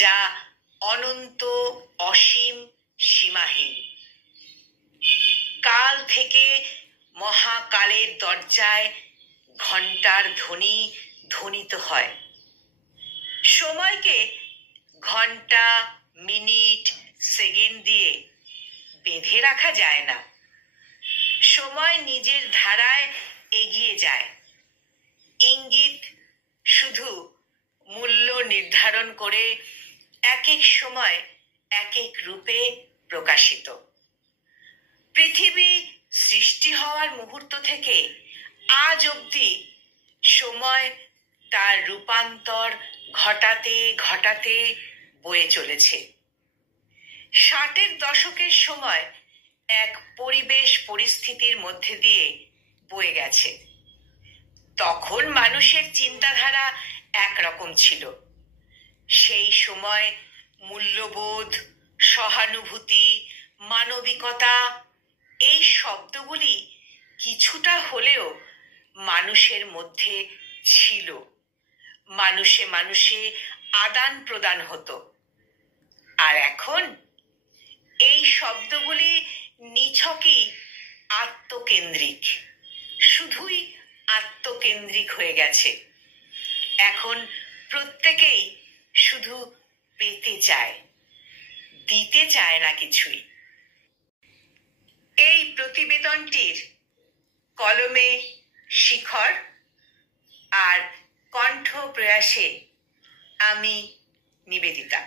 যা অনন্ত, অসীম, সীমাহীন। কাল থেকে মহাকালের দরজায় ঘণ্টার ধ্বনি ধ্বনিত হয়। সময়কে ঘণ্টা, মিনিট, সেকেন্ড দিয়ে বেঁধে রাখা যায় না। সময় নিজের ধারায় এগিয়ে যায়। ইঙ্গিত শুধু মূল্য নির্ধারণ করে এক এক সময় এক এক রূপে প্রকাশিত। পৃথিবী সৃষ্টি হওয়ার মুহূর্ত থেকে আজ অবধি সময় তার রূপান্তর ঘটাতে ঘটাতে বয়ে চলেছে। 60-এর দশকের সময় এক পরিবেশ পরিস্থিতির মধ্যে দিয়ে বয়ে গেছে। তখন মানুষের চিন্তাধারা একরকম ছিল। সেই সময় মূল্যবোধ, সহানুভূতি, মানবিকতা এই শব্দগুলি কিছুটা হলেও মানুষের মধ্যে ছিল। মানুষে মানুষে আদান প্রদান হতো। আর এখন এই শব্দগুলি নিছকই আত্মকেন্দ্রিক, শুধুই আত্মকেন্দ্রিক হয়ে গেছে। এখন প্রত্যেকেই শুধু পেতে চায়, দিতে চায় না কিছুই। এই প্রতিবেদনটির কলমে শিখর আর কণ্ঠ প্রয়াসে আমি নিবেদিতা।